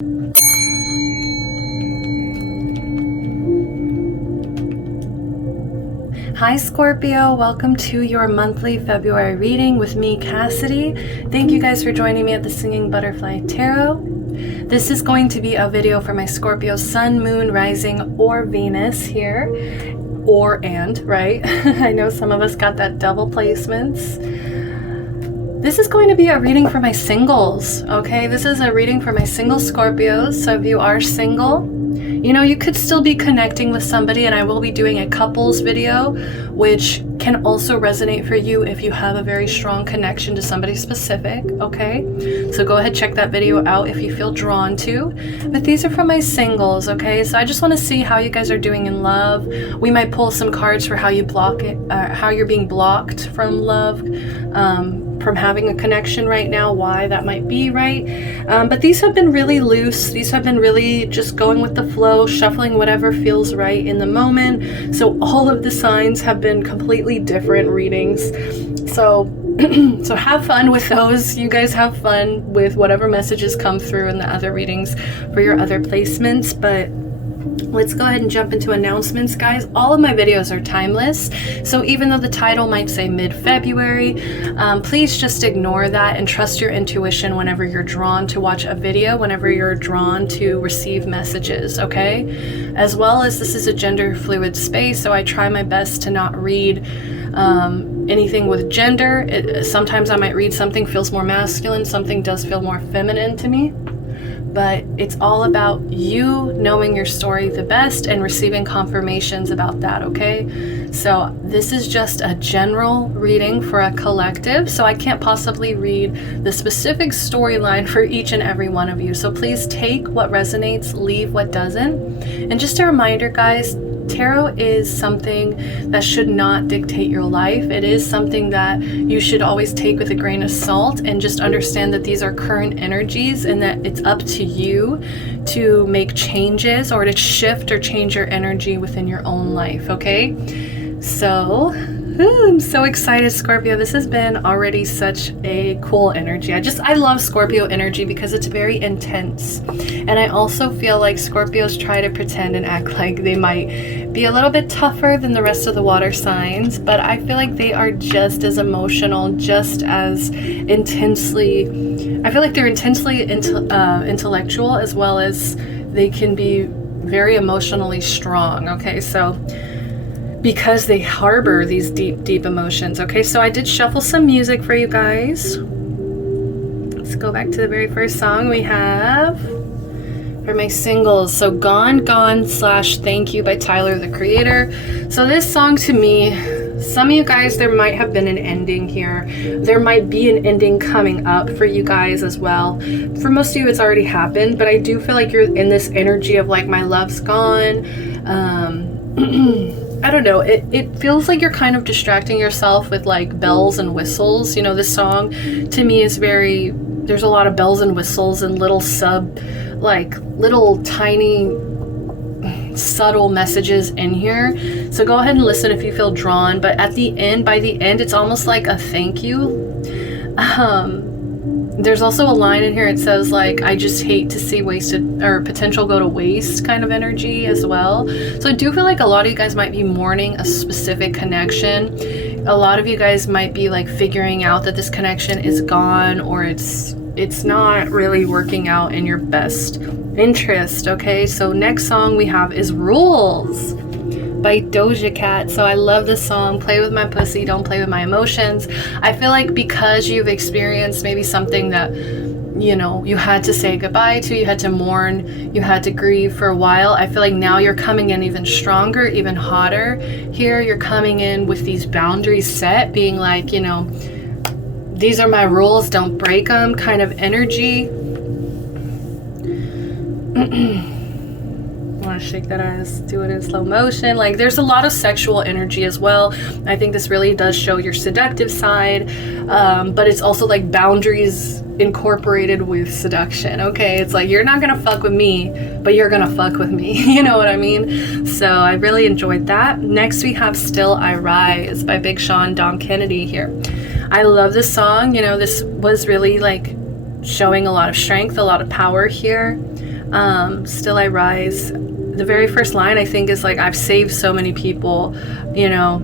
Hi Scorpio, welcome to your monthly February reading with me, Cassidy. Thank you guys for joining me at the Singing Butterfly Tarot. This is going to be a video for my Scorpio Sun, Moon, Rising, or Venus here. Right? I know some of us got that double placements. This is going to be a reading for my singles, okay? This is a reading for my single Scorpios, so if you are single, you know, you could still be connecting with somebody, and I will be doing a couples video, which can also resonate for you if you have a very strong connection to somebody specific, okay? So go ahead, check that video out if you feel drawn to. But these are for my singles, okay? So I just want to see how you guys are doing in love. We might pull some cards for how you block it, how you're being blocked from love, from having a connection right now, why that might be, right? But these have been really loose. These have been really just going with the flow, shuffling whatever feels right in the moment. So all of the signs have been completely different readings. So so have fun with those. You guys have fun with whatever messages come through in the other readings for your other placements. But let's go ahead and jump into announcements, guys. All of my videos are timeless, so even though the title might say mid-February, please just ignore that and trust your intuition whenever you're drawn to watch a video, whenever you're drawn to receive messages, okay? As well as this is a gender fluid space, so I try my best to not read anything with gender. Sometimes I might read something feels more masculine, something does feel more feminine to me. But it's all about you knowing your story the best and receiving confirmations about that, okay? So this is just a general reading for a collective, so I can't possibly read the specific storyline for each and every one of you. So please take what resonates, leave what doesn't. And just a reminder, guys, tarot is something that should not dictate your life. It is something that you should always take with a grain of salt and just understand that these are current energies and that it's up to you to make changes or to shift or change your energy within your own life, okay? So I'm so excited, Scorpio. This has been already such a cool energy. I love Scorpio energy because it's very intense. And I also feel like Scorpios try to pretend and act like they might be a little bit tougher than the rest of the water signs, but I feel like they are just as emotional, just as intensely, I feel like they're intensely intellectual, as well as they can be very emotionally strong, okay? So because they harbor these deep emotions, okay? So I did shuffle some music for you guys. Let's go back to the very first song we have for my singles. So Gone Gone / Thank You by Tyler, the Creator. So this song, to me, some of you guys, there might have been an ending here. There might be an ending coming up for you guys as well. For most of you, it's already happened, but I do feel like you're in this energy of like, my love's gone. I don't know, it feels like you're kind of distracting yourself with like bells and whistles. You know, this song to me is there's a lot of bells and whistles and little tiny subtle messages in here. So go ahead and listen if you feel drawn, but by the end, it's almost like a thank you. There's also a line in here, it says like, I just hate to see wasted or potential go to waste kind of energy as well. So I do feel like a lot of you guys might be mourning a specific connection. A lot of you guys might be like figuring out that this connection is gone, or it's not really working out in your best interest, okay? So next song we have is Rules by Doja Cat. So I love this song. Play with my pussy, don't play with my emotions. I feel like because you've experienced maybe something that, you know, you had to say goodbye to, you had to mourn, you had to grieve for a while, I feel like now you're coming in even stronger, even hotter. Here you're coming in with these boundaries set, being like, you know, these are my rules, don't break them kind of energy. Want to shake that ass, do it in slow motion. Like, there's a lot of sexual energy as well. I think this really does show your seductive side, but it's also like boundaries incorporated with seduction, okay? It's like, you're not gonna fuck with me, but you're gonna fuck with me. You know what I mean? So I really enjoyed that. Next we have Still I Rise by Big Sean, Dom Kennedy here. I love this song. You know, this was really like showing a lot of strength, a lot of power here. Still I rise. The very first line, I think, is like, I've saved so many people, you know,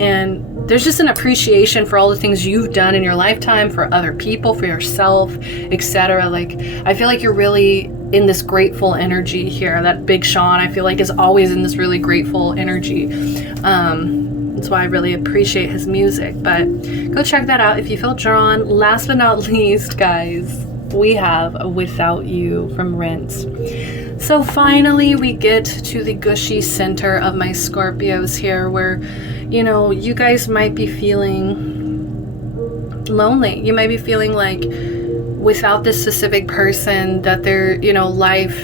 and there's just an appreciation for all the things you've done in your lifetime, for other people, for yourself, etc. Like, I feel like you're really in this grateful energy here. That Big Sean, I feel like, is always in this really grateful energy. That's why I really appreciate his music. But go check that out if you feel drawn. Last but not least, guys, we have Without You from Rent. So finally we get to the gushy center of my Scorpios here, where, you know, you guys might be feeling lonely. You might be feeling like without this specific person, that their, you know, life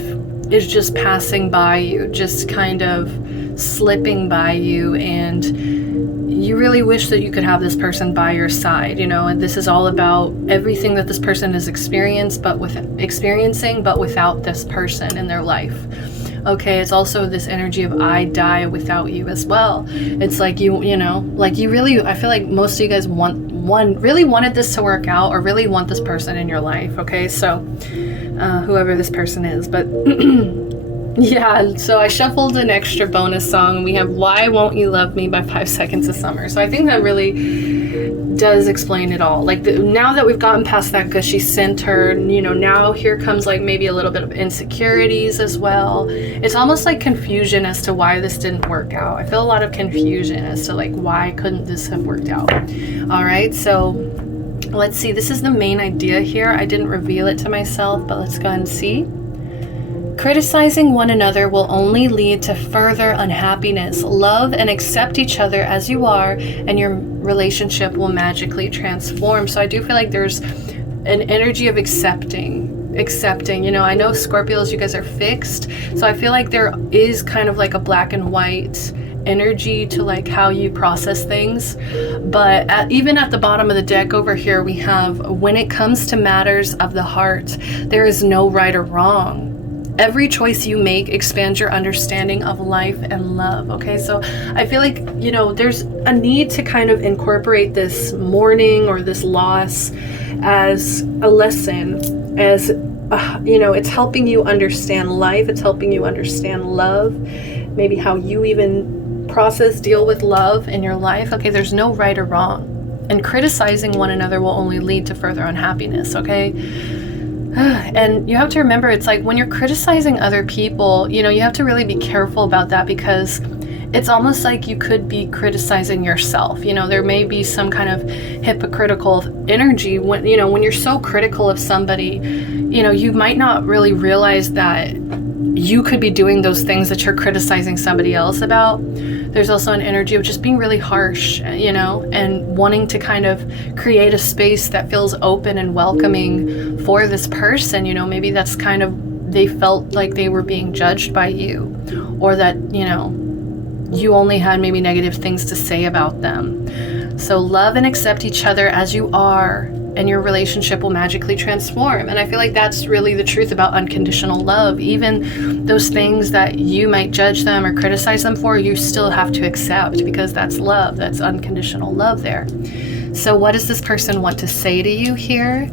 is just passing by you, just kind of slipping by you, and you really wish that you could have this person by your side, you know. And this is all about everything that this person is experiencing, but without this person in their life. Okay, it's also this energy of I die without you as well. It's like you know, like you really, I feel like most of you guys really wanted this to work out, or really want this person in your life. Okay, so whoever this person is, but yeah, so I shuffled an extra bonus song, and we have Why Won't You Love Me by 5 Seconds of Summer. So I think that really does explain it all. Like, now that we've gotten past that gushy center, you know, now here comes like maybe a little bit of insecurities as well. It's almost like confusion as to why this didn't work out. I feel a lot of confusion as to like, why couldn't this have worked out? All right, so let's see. This is the main idea here. I didn't reveal it to myself, but let's go ahead and see. Criticizing one another will only lead to further unhappiness. Love and accept each other as you are, and your relationship will magically transform. So I do feel like there's an energy of accepting. You know, I know Scorpios, you guys are fixed. So I feel like there is kind of like a black and white energy to like how you process things. But even at the bottom of the deck over here, we have, when it comes to matters of the heart, there is no right or wrong. Every choice you make expands your understanding of life and love. Okay, so I feel like, you know, there's a need to kind of incorporate this mourning or this loss as a lesson, as you know, it's helping you understand life, it's helping you understand love, maybe how you even deal with love in your life. Okay, there's no right or wrong, and criticizing one another will only lead to further unhappiness. Okay. And you have to remember, it's like when you're criticizing other people, you know, you have to really be careful about that, because it's almost like you could be criticizing yourself. You know, there may be some kind of hypocritical energy when, you know, when you're so critical of somebody, you know, you might not really realize that you could be doing those things that you're criticizing somebody else about. There's also an energy of just being really harsh, you know, and wanting to kind of create a space that feels open and welcoming for this person. You know, maybe that's kind of, they felt like they were being judged by you, or that, you know, you only had maybe negative things to say about them. So love and accept each other as you are, and your relationship will magically transform. And I feel like that's really the truth about unconditional love. Even those things that you might judge them or criticize them for, you still have to accept, because that's love. That's unconditional love there. So what does this person want to say to you here?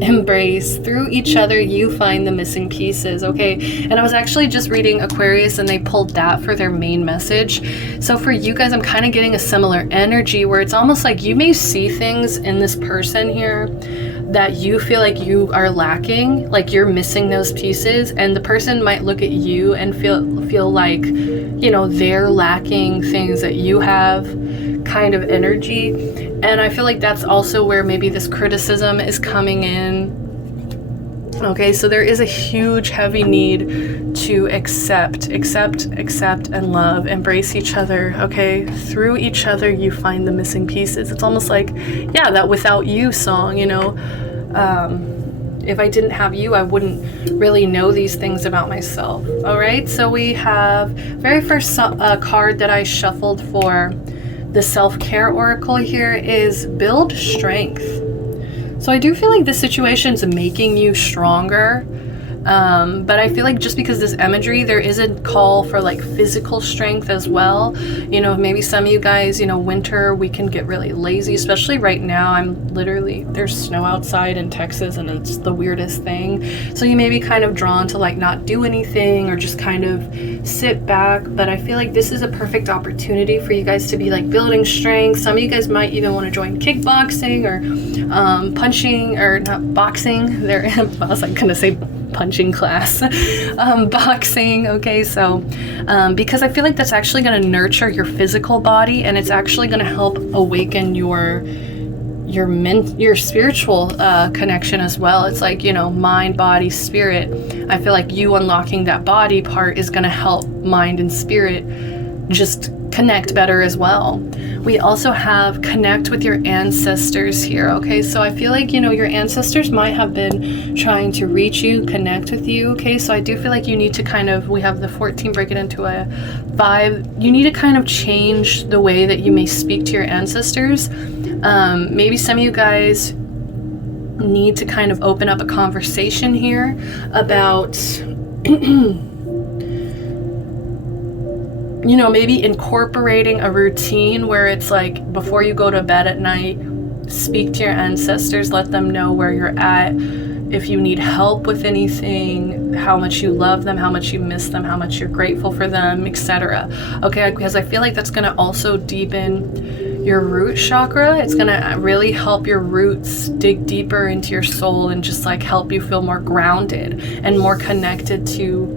Embrace. Through each other you find the missing pieces. Okay, and I was actually just reading Aquarius, and they pulled that for their main message. So for you guys, I'm kind of getting a similar energy, where it's almost like you may see things in this person here that you feel like you are lacking, like you're missing those pieces, and the person might look at you and feel like, you know, they're lacking things that you have, kind of energy. And I feel like that's also where maybe this criticism is coming in. Okay, so there is a huge, heavy need to accept, and love, embrace each other. Okay, through each other you find the missing pieces. It's almost like, yeah, that Without You song, you know. If I didn't have you, I wouldn't really know these things about myself. All right, so we have very first card that I shuffled for the self-care oracle here is Build Strength. So I do feel like this situation's making you stronger. But I feel like just because this imagery, there is a call for like physical strength as well. You know, maybe some of you guys, you know, winter, we can get really lazy, especially right now. I'm literally, there's snow outside in Texas and it's the weirdest thing. So you may be kind of drawn to like not do anything or just kind of sit back. But I feel like this is a perfect opportunity for you guys to be like building strength. Some of you guys might even want to join kickboxing or punching, or not boxing. There, I was like gonna say punching class, boxing. Okay, so because I feel like that's actually going to nurture your physical body, and it's actually going to help awaken your spiritual connection as well. It's like, you know, mind, body, spirit. I feel like you unlocking that body part is going to help mind and spirit just connect better as well. We also have connect with your ancestors here. Okay, so I feel like, you know, your ancestors might have been trying to reach you, connect with you. Okay, so I do feel like you need to kind of, we have the 14, break it into a 5. You need to kind of change the way that you may speak to your ancestors. Maybe some of you guys need to kind of open up a conversation here about you know, maybe incorporating a routine where it's like before you go to bed at night, speak to your ancestors, let them know where you're at, if you need help with anything, how much you love them, how much you miss them, how much you're grateful for them, etc. Okay, because I feel like that's going to also deepen your root chakra. It's going to really help your roots dig deeper into your soul and just like help you feel more grounded and more connected to,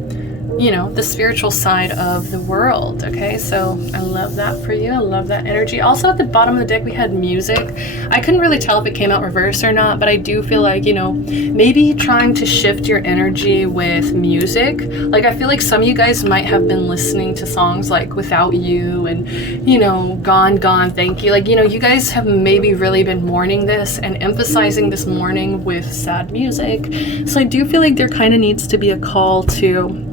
you know, the spiritual side of the world. Okay, so I love that for you. I love that energy. Also at the bottom of the deck we had music. I couldn't really tell if it came out reverse or not, but I do feel like, you know, maybe trying to shift your energy with music. Like I feel like some of you guys might have been listening to songs like Without You and, you know, Gone Gone Thank You. Like, you know, you guys have maybe really been mourning this and emphasizing this mourning with sad music. So I do feel like there kind of needs to be a call to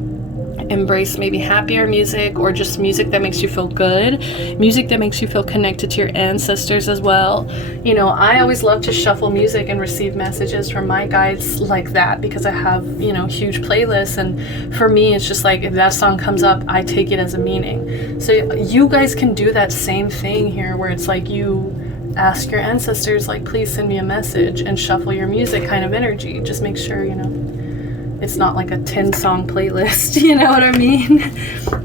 embrace maybe happier music, or just music that makes you feel good, music that makes you feel connected to your ancestors as well. You know, I always love to shuffle music and receive messages from my guides like that, because I have, you know, huge playlists, and for me it's just like if that song comes up, I take it as a meaning. So you guys can do that same thing here, where it's like you ask your ancestors like, please send me a message, and shuffle your music kind of energy. Just make sure, you know, it's not like a 10-song playlist, you know what I mean?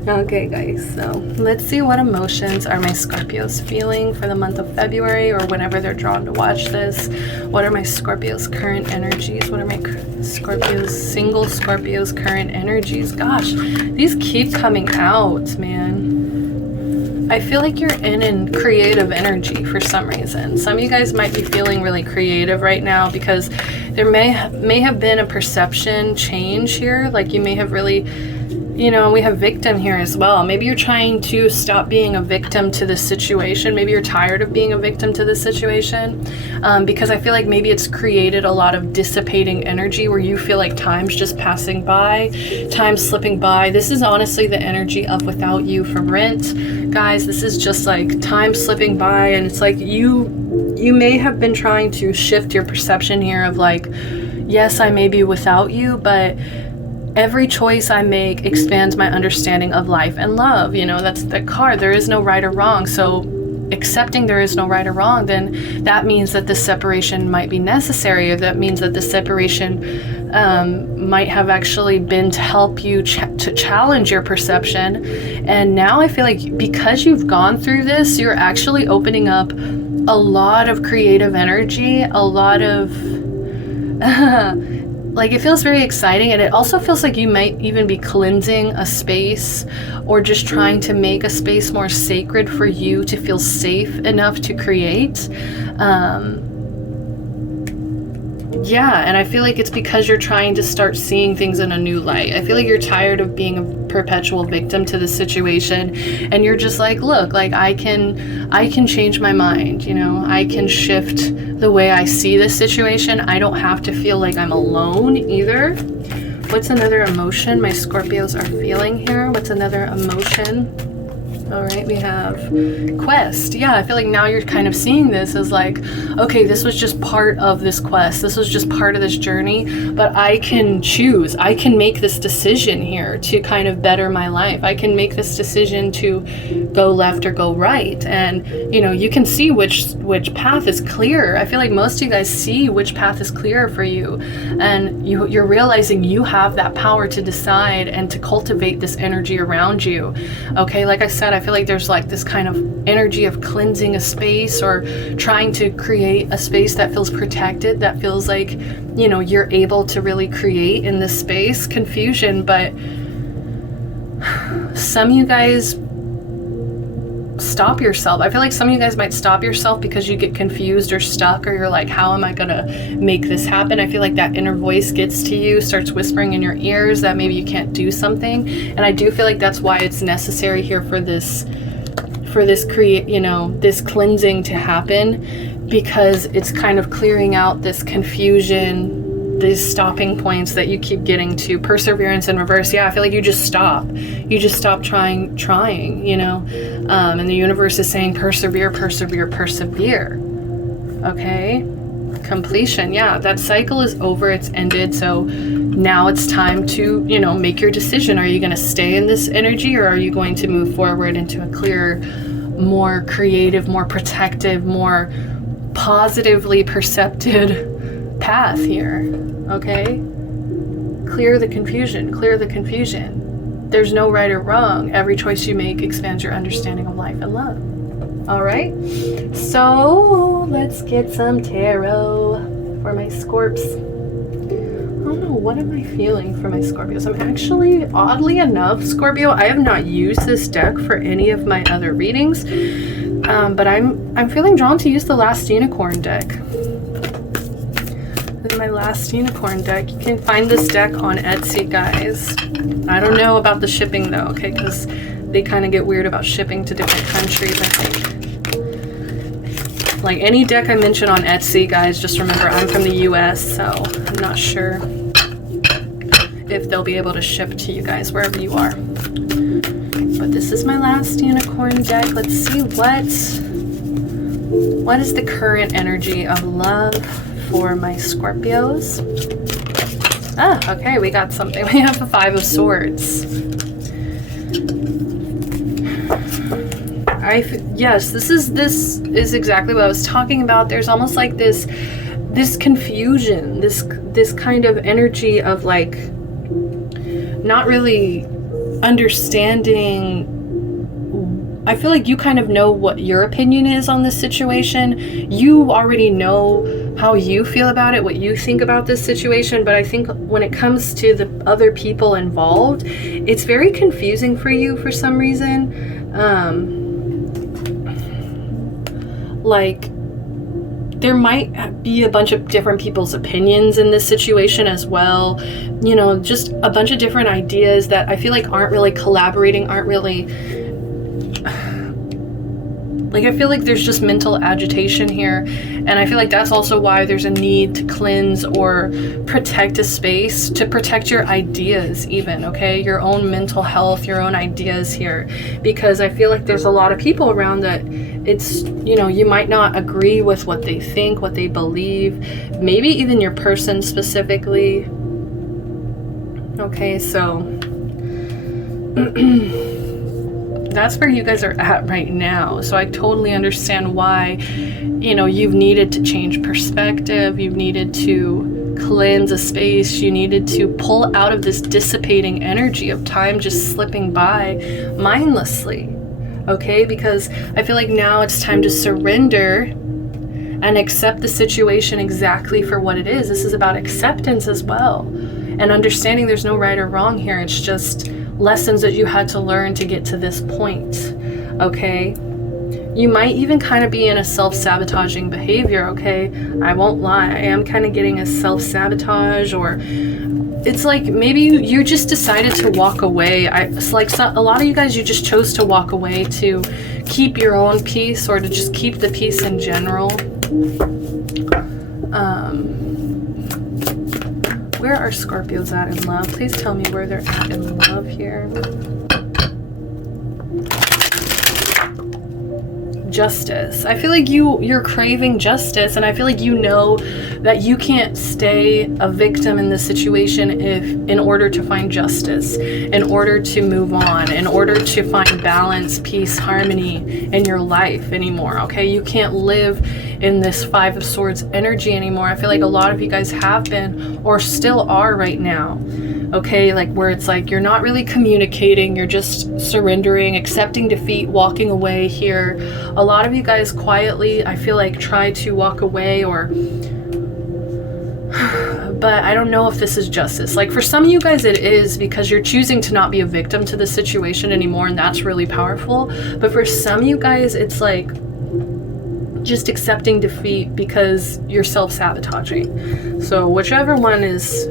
Okay, guys, so let's see what emotions are my Scorpios feeling for the month of February, or whenever they're drawn to watch this. What are my Scorpios' current energies? What are my Scorpios, single Scorpios' current energies? Gosh, these keep coming out, man. I feel like you're in creative energy for some reason. Some of you guys might be feeling really creative right now because there may have been a perception change here. Like you may have really, you know, we have victim here as well. Maybe you're trying to stop being a victim to this situation. Maybe you're tired of being a victim to this situation, because I feel like maybe it's created a lot of dissipating energy where you feel like time's just passing by, time's slipping by. This is honestly the energy of Without You from Rent. Guys, this is just like time slipping by, and it's like you may have been trying to shift your perception here of like, yes, I may be without you, but every choice I make expands my understanding of life and love. You know, that's the card. There is no right or wrong. So accepting there is no right or wrong, then that means that this separation might be necessary, or that means that the separation might have actually been to help you to challenge your perception. And now I feel like because you've gone through this, you're actually opening up a lot of creative energy, a lot of like it feels very exciting, and it also feels like you might even be cleansing a space, or just trying to make a space more sacred for you to feel safe enough to create. Yeah, and I feel like it's because you're trying to start seeing things in a new light. I feel like you're tired of being a perpetual victim to the situation, and you're just like, look, like I can change my mind, you know, I can shift the way I see this situation. I don't have to feel like I'm alone either. What's another emotion my Scorpios are feeling here? What's another emotion? All right, we have quest. Yeah, I feel like now you're kind of seeing this as like, okay, this was just part of this quest. This was just part of this journey, but I can choose. I can make this decision here to kind of better my life. I can make this decision to go left or go right. And, you know, you can see which path is clear. I feel like most of you guys see which path is clear for you. And you're realizing you have that power to decide and to cultivate this energy around you. Okay, like I said, I feel like there's like this kind of energy of cleansing a space or trying to create a space that feels protected, that feels like, you know, you're able to really create in this space. Confusion, but some of you guys stop yourself. I feel like some of you guys might stop yourself because you get confused or stuck, or you're like, how am I gonna make this happen? I feel like that inner voice gets to you, starts whispering in your ears that maybe you can't do something. And I do feel like that's why it's necessary here for this this cleansing to happen, because it's kind of clearing out this confusion, these stopping points that you keep getting to. Perseverance in reverse. Yeah, I feel like you just stop trying, you know, and the universe is saying persevere. Okay, completion. Yeah, that cycle is over, it's ended. So now it's time to, you know, make your decision. Are you going to stay in this energy, or are you going to move forward into a clearer, more creative, more protective, more positively percepted path here? Okay, clear the confusion. There's no right or wrong. Every choice you make expands your understanding of life and love. All right, so let's get some tarot for my Scorps. I don't know, what am I feeling for my Scorpios? I'm actually, oddly enough, Scorpio, I have not used this deck for any of my other readings, but I'm feeling drawn to use the Last Unicorn deck. My Last Unicorn deck. You can find this deck on Etsy, guys. I don't know about the shipping though, okay, because they kind of get weird about shipping to different countries, I think. Like any deck I mention on Etsy, guys, just remember I'm from the US, so I'm not sure if they'll be able to ship to you guys wherever you are. But this is my Last Unicorn deck. Let's see what is the current energy of love for my Scorpios. Ah, okay, we got something. We have the Five of Swords. Yes, this is exactly what I was talking about. There's almost like this confusion, this kind of energy of like not really understanding. I feel like you kind of know what your opinion is on this situation. You already know how you feel about it, what you think about this situation, but I think when it comes to the other people involved, it's very confusing for you for some reason. Like there might be a bunch of different people's opinions in this situation as well. You know, just a bunch of different ideas that I feel like aren't really collaborating, aren't really... Like, I feel like there's just mental agitation here. And I feel like that's also why there's a need to cleanse or protect a space, to protect your ideas even, okay? Your own mental health, your own ideas here. Because I feel like there's a lot of people around that it's, you know, you might not agree with what they think, what they believe. Maybe even your person specifically. Okay, so... that's where you guys are at right now. So I totally understand why, you know, you've needed to change perspective, you've needed to cleanse a space, you needed to pull out of this dissipating energy of time just slipping by mindlessly, okay? Because I feel like now it's time to surrender and accept the situation exactly for what it is. This is about acceptance as well, and understanding there's no right or wrong here. It's just lessons that you had to learn to get to this point, okay? You might even kind of be in a self-sabotaging behavior, okay? I won't lie, I am kind of getting a self-sabotage, or it's like maybe you just decided to walk away. It's like a lot of you guys, you just chose to walk away to keep your own peace, or to just keep the peace in general. Where are Scorpios at in love? Please tell me where they're at in love here. justice. I feel like you're craving justice, and I feel like you know that you can't stay a victim in this situation in order to find justice, in order to move on, in order to find balance, peace, harmony in your life anymore, okay? You can't live in this Five of Swords energy anymore. I feel like a lot of you guys have been or still are right now, okay? Like where it's like you're not really communicating, you're just surrendering, accepting defeat, walking away here. A lot of you guys quietly, I feel like, try to walk away, or but I don't know if this is justice. Like for some of you guys it is, because you're choosing to not be a victim to the situation anymore, and that's really powerful. But for some of you guys it's like just accepting defeat because you're self-sabotaging. So whichever one is,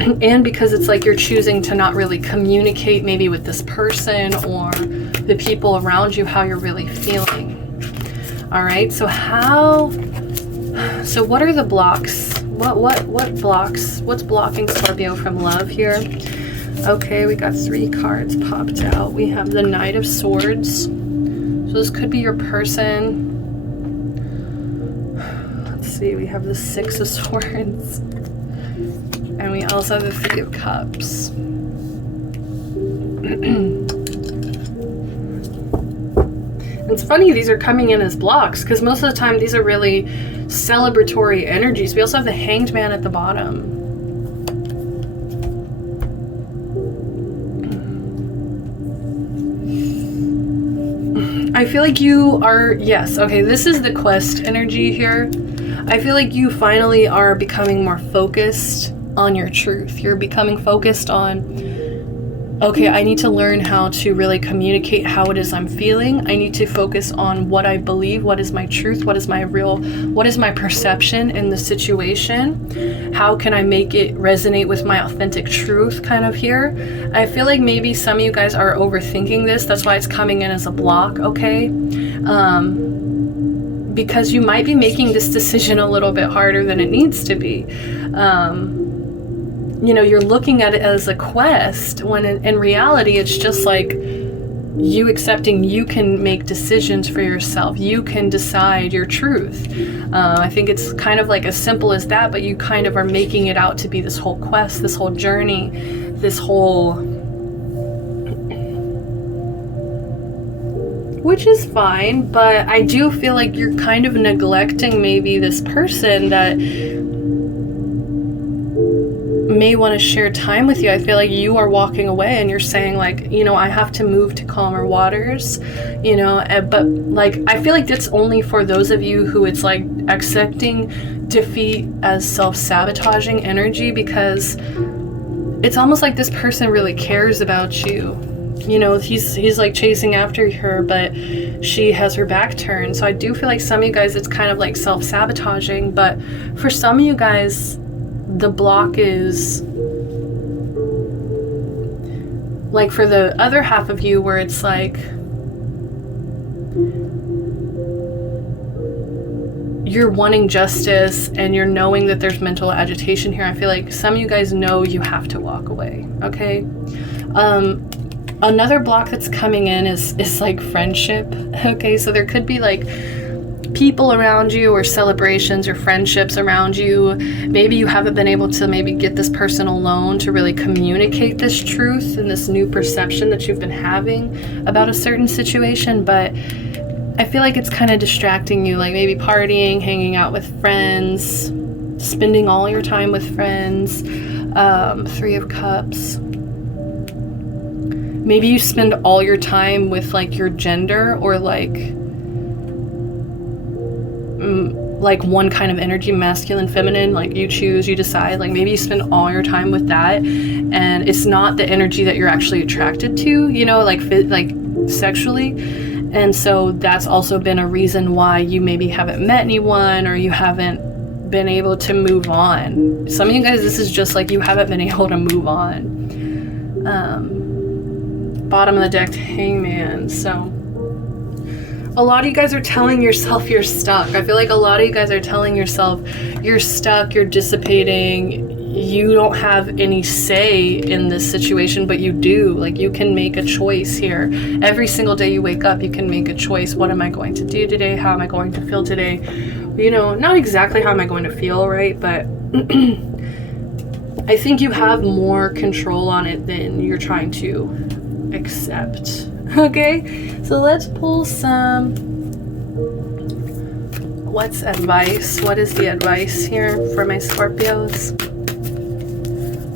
and because it's like you're choosing to not really communicate maybe with this person or the people around you how you're really feeling. All right, so what are the blocks? What blocks? What's blocking Scorpio from love here? Okay, we got 3 cards popped out. We have the Knight of Swords. So this could be your person. Let's see, we have the 6 of Swords. And we also have the 3 of Cups. It's funny these are coming in as blocks, because most of the time these are really celebratory energies. We also have the Hanged Man at the bottom. I feel like you are, yes, okay, this is the quest energy here. I feel like you finally are becoming more focused on your truth. You're becoming focused on, okay, I need to learn how to really communicate how it is I'm feeling. I need to focus on what I believe, what is my truth, what is my perception in the situation. How can I make it resonate with my authentic truth kind of here. I feel like maybe some of you guys are overthinking this. That's why it's coming in as a block, okay? Because you might be making this decision a little bit harder than it needs to be. You know, you're looking at it as a quest, when in reality it's just like you accepting you can make decisions for yourself. You can decide your truth. I think it's kind of like as simple as that, but you kind of are making it out to be this whole quest, this whole journey, this whole... Which is fine, but I do feel like you're kind of neglecting maybe this person that may want to share time with you. I feel like you are walking away and you're saying like, you know, I have to move to calmer waters, you know, but like I feel like that's only for those of you who it's like accepting defeat as self-sabotaging energy, because it's almost like this person really cares about you. You know, he's like chasing after her, but she has her back turned. So I do feel like some of you guys it's kind of like self-sabotaging, but for some of you guys the block is like for the other half of you where it's like you're wanting justice and you're knowing that there's mental agitation here. I feel like some of you guys know you have to walk away, okay? Another block that's coming in is like friendship, okay? So there could be like people around you or celebrations or friendships around you. Maybe you haven't been able to maybe get this person alone to really communicate this truth and this new perception that you've been having about a certain situation, but I feel like it's kind of distracting you, like maybe partying, hanging out with friends, spending all your time with friends. 3 of Cups. Maybe you spend all your time with like your gender or like one kind of energy, masculine, feminine, like you choose, you decide, like maybe you spend all your time with that and it's not the energy that you're actually attracted to, you know, like sexually. And so that's also been a reason why you maybe haven't met anyone or you haven't been able to move on. Some of you guys, this is just like you haven't been able to move on. Bottom of the deck, Hangman. So a lot of you guys are telling yourself you're stuck. I feel like a lot of you guys are telling yourself you're stuck, you're dissipating, you don't have any say in this situation, but you do. Like, you can make a choice here. Every single day you wake up, you can make a choice. What am I going to do today? How am I going to feel today? You know, not exactly how am I going to feel, right? But I think you have more control on it than you're trying to accept. Okay, so let's pull some. What's advice? What is the advice here for my Scorpios?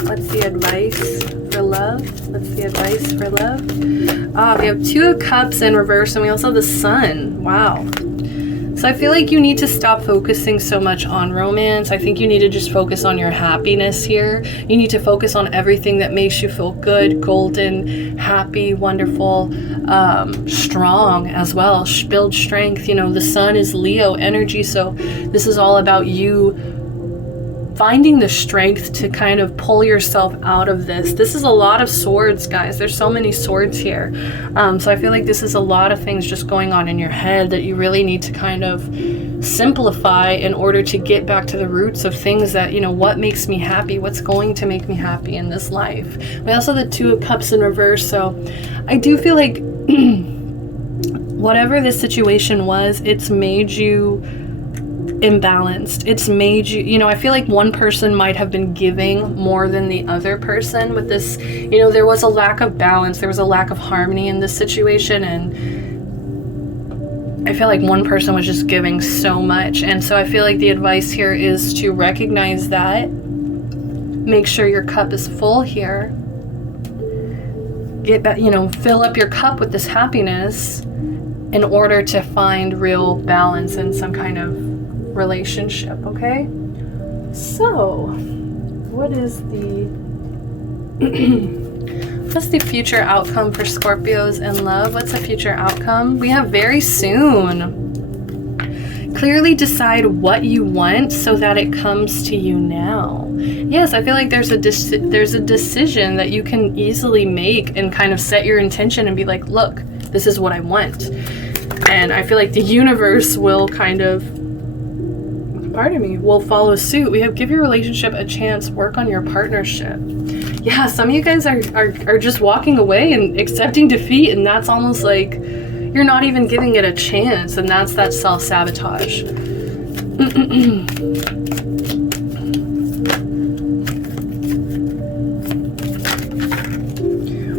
What's the advice for love? What's the advice for love? We have 2 of Cups in reverse, and we also have the Sun. Wow. So I feel like you need to stop focusing so much on romance. I think you need to just focus on your happiness here. You need to focus on everything that makes you feel good, golden, happy, wonderful, strong as well. Build strength. You know, the Sun is Leo energy, so this is all about you finding the strength to kind of pull yourself out of this. This is a lot of swords, guys. There's so many swords here. So I feel like this is a lot of things just going on in your head that you really need to kind of simplify in order to get back to the roots of things that, you know, what makes me happy? What's going to make me happy in this life? We also have the 2 of Cups in reverse. So I do feel like whatever this situation was, it's made you imbalanced. It's made you, you know, I feel like one person might have been giving more than the other person with this. You know, there was a lack of balance, there was a lack of harmony in this situation, and I feel like one person was just giving so much. And so I feel like the advice here is to recognize that, make sure your cup is full here, get back, you know, fill up your cup with this happiness in order to find real balance in some kind of relationship. Okay, so what is the what's the future outcome for Scorpios in love? What's the future outcome? We have very soon. Clearly decide what you want so that it comes to you now. Yes, I feel like there's a decision that you can easily make and kind of set your intention and be like, look, this is what I want. And I feel like the universe will kind of, pardon me, will follow suit. We have give your relationship a chance, work on your partnership. Yeah, some of you guys are just walking away and accepting defeat, and that's almost like you're not even giving it a chance, and that's that self-sabotage.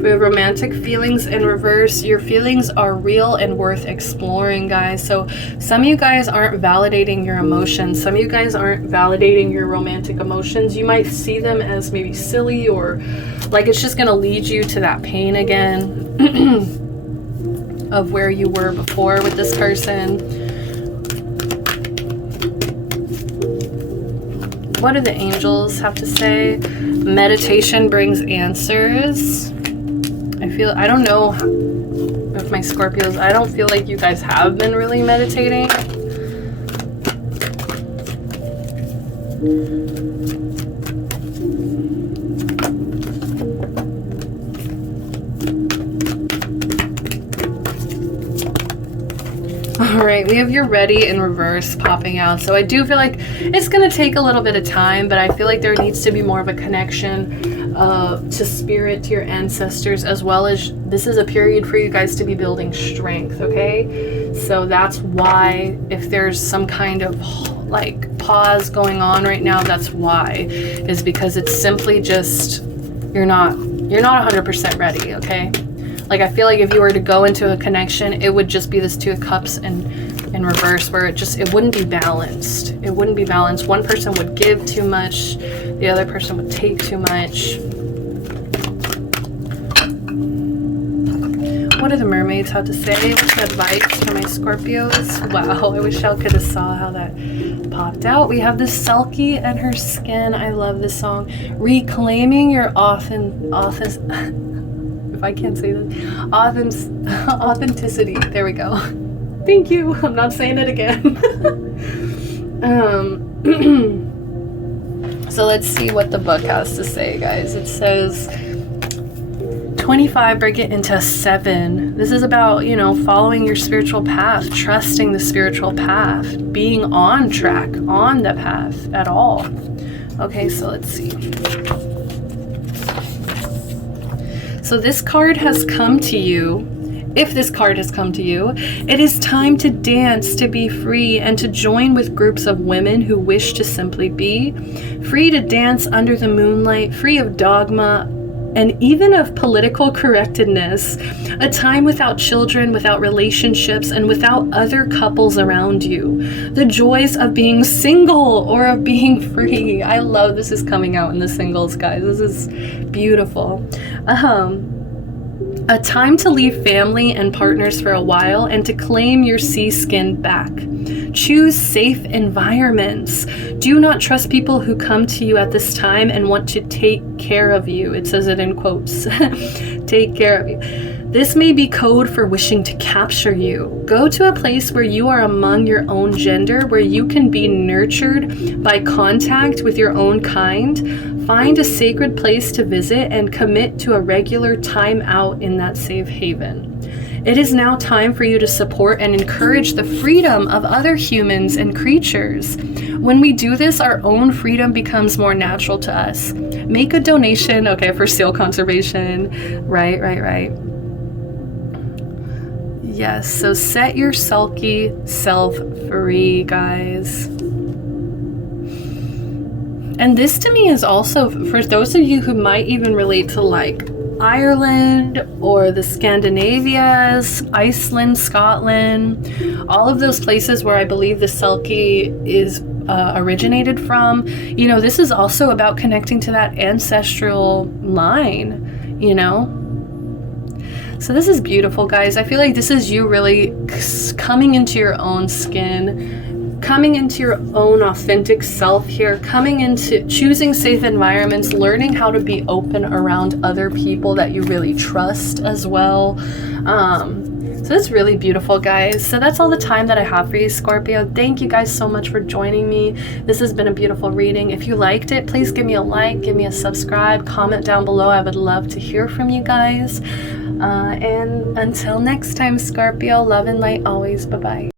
We have romantic feelings in reverse. Your feelings are real and worth exploring, guys. So some of you guys aren't validating your emotions. Some of you guys aren't validating your romantic emotions. You might see them as maybe silly, or like it's just going to lead you to that pain again of where you were before with this person. What do the angels have to say? Meditation brings answers. I don't know if my Scorpios, I don't feel like you guys have been really meditating. All right, we have your ready in reverse popping out. So I do feel like it's going to take a little bit of time, but I feel like there needs to be more of a connection to spirit, to your ancestors, as well as this is a period for you guys to be building strength, okay? So that's why if there's some kind of like pause going on right now, that's why, is because it's simply just you're not 100% ready, okay? Like I feel like if you were to go into a connection, it would just be this 2 of Cups in reverse, where it wouldn't be balanced. It wouldn't be balanced. One person would give too much, the other person would take too much. What do the mermaids have to say? What's the advice for my Scorpios? Wow, I wish y'all could have saw how that popped out. We have this Selkie and her skin. I love this song. Reclaiming your if I can't say that, authenticity. There we go. Thank you. I'm not saying it again. So let's see what the book has to say, guys. It says 25, break it into 7. This is about, you know, following your spiritual path, trusting the spiritual path, being on track, on the path at all. Okay, so let's see. So this card has come to you. If this card has come to you, it is time to dance, to be free, and to join with groups of women who wish to simply be free to dance under the moonlight, free of dogma, and even of political correctness. A time without children, without relationships, and without other couples around you. The joys of being single or of being free. I love this is coming out in the singles, guys. This is beautiful. A time to leave family and partners for a while and to claim your sea skin back. Choose safe environments. Do not trust people who come to you at this time and want to take care of you. It says it in quotes. Take care of you. This may be code for wishing to capture you. Go to a place where you are among your own gender, where you can be nurtured by contact with your own kind. Find a sacred place to visit and commit to a regular time out in that safe haven. It is now time for you to support and encourage the freedom of other humans and creatures. When we do this, our own freedom becomes more natural to us. Make a donation, okay, for seal conservation. Right. Yes, so set your sulky self free, guys. And this to me is also, for those of you who might even relate to like Ireland or the Scandinavias, Iceland, Scotland, all of those places where I believe the Selkie is originated from, you know, this is also about connecting to that ancestral line, you know? So this is beautiful, guys. I feel like this is you really coming into your own skin, coming into your own authentic self here, coming into choosing safe environments, learning how to be open around other people that you really trust as well. So it's really beautiful, guys. So that's all the time that I have for you, Scorpio. Thank you guys so much for joining me. This has been a beautiful reading. If you liked it, please give me a like, give me a subscribe, comment down below. I would love to hear from you guys. And until next time, Scorpio, love and light always. Bye-bye.